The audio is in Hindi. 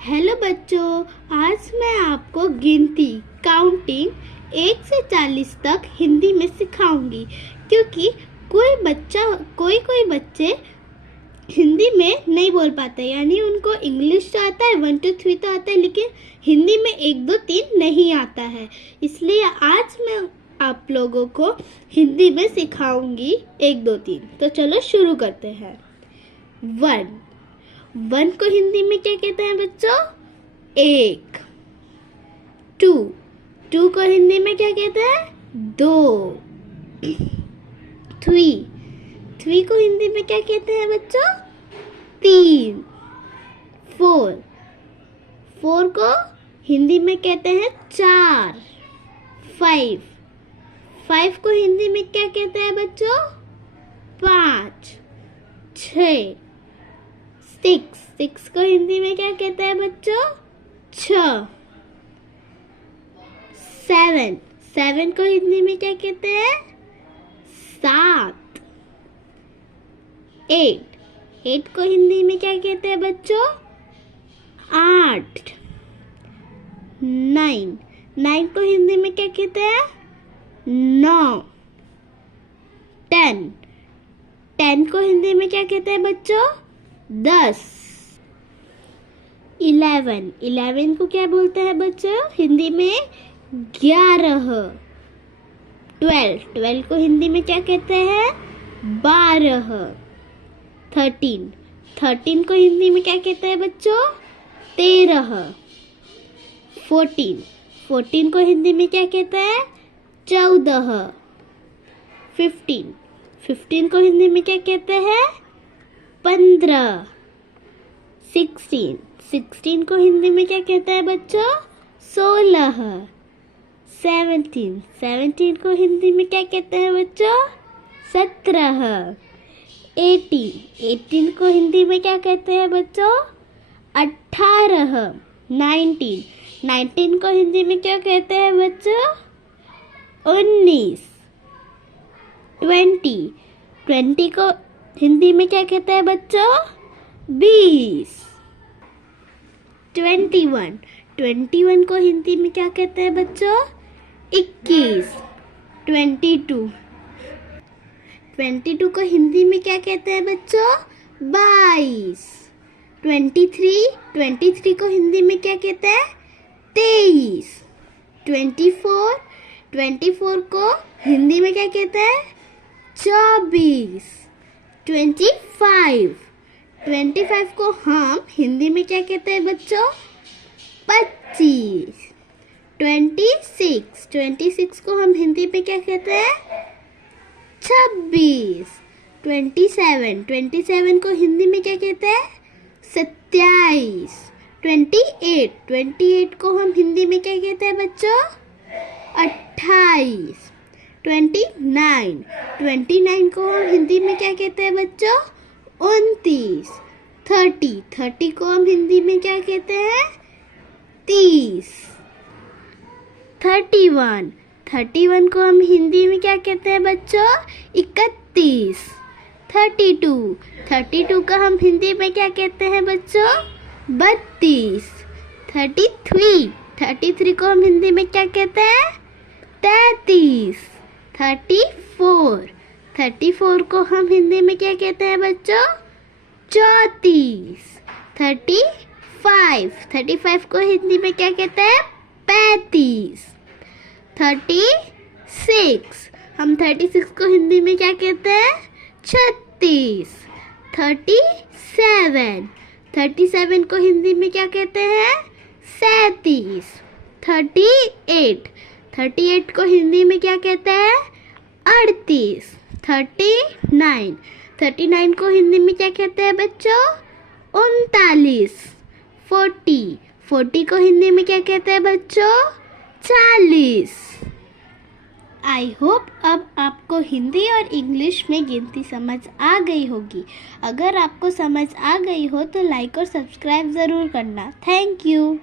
हेलो बच्चों, आज मैं आपको गिनती काउंटिंग 1 से 40 तक हिंदी में सिखाऊंगी। क्योंकि कोई बच्चे हिंदी में नहीं बोल पाते, यानी उनको इंग्लिश तो आता है, 1 2 3 तो आता है, लेकिन हिंदी में 1 2 3 नहीं आता है। इसलिए आज मैं आप लोगों को हिंदी में सिखाऊंगी 1 2 3। तो चलो शुरू करते हैं। 1 को हिंदी में क्या कहते हैं बच्चों? 1। 2 को हिंदी में क्या कहते हैं? 2। 3 को हिंदी में क्या कहते हैं बच्चों? 3। 4 को हिंदी में कहते हैं 4। 5 को हिंदी में क्या कहते हैं बच्चों? 5। 6 को हिंदी में क्या कहते हैं बच्चों? 6। 7 को हिंदी में क्या कहते हैं? 7। 8 को हिंदी में क्या कहते हैं बच्चों? 8। 9 को हिंदी में क्या कहते हैं? 9। 10 को हिंदी में क्या कहते हैं बच्चों? 10। 11 को क्या बोलते हैं बच्चों हिंदी में? 11। 12 को हिंदी में क्या कहते हैं? 12। 13 को हिंदी में क्या कहते हैं बच्चों? 13। 14 को हिंदी में क्या कहते हैं? 14। 15 को हिंदी में क्या कहते हैं? 15। 16 को हिंदी में क्या कहते हैं बच्चों? 16। 17 को हिंदी में क्या कहते हैं बच्चों? 17। 18 को हिंदी में क्या कहते हैं बच्चों? 18। 19 को हिंदी में क्या कहते हैं बच्चों? 19। 20 को हिंदी में क्या कहते हैं बच्चों? 20। 21 को हिंदी में क्या कहते हैं बच्चों? 21। 22 को हिंदी में क्या कहते हैं बच्चों? 22। 23 को हिंदी में क्या कहते हैं? 23। 24 को हिंदी में क्या कहते हैं? 24। 25 को हम हिंदी में क्या कहते हैं बच्चों? 25। 26 को हम हिंदी में क्या कहते हैं? 26। 27 को हिंदी में क्या कहते हैं? 27। 28 को हम हिंदी में क्या कहते हैं बच्चों? 28। 29 को हम हिंदी में क्या कहते हैं बच्चों? 29। 30 को हम हिंदी में क्या कहते हैं? 30। 31 को हम हिंदी में क्या कहते हैं बच्चों? 31। 32 को हम हिंदी में क्या कहते हैं बच्चों? 32। 33 को हम हिंदी में क्या कहते हैं? 33। 34 को हम हिंदी में क्या कहते हैं बच्चों? 34। 35 को हिंदी में क्या कहते हैं? 35। 36 हम 36 को हिंदी में क्या कहते हैं? 36। 37 को हिंदी में क्या कहते हैं? 37। 38 को हिंदी में क्या कहते हैं? 38। 39 को हिंदी में क्या कहते हैं बच्चों? 39। 40 को हिंदी में क्या कहते हैं बच्चों? 40। आई होप अब आपको हिंदी और इंग्लिश में गिनती समझ आ गई होगी। अगर आपको समझ आ गई हो तो लाइक और सब्सक्राइब ज़रूर करना। Thank you.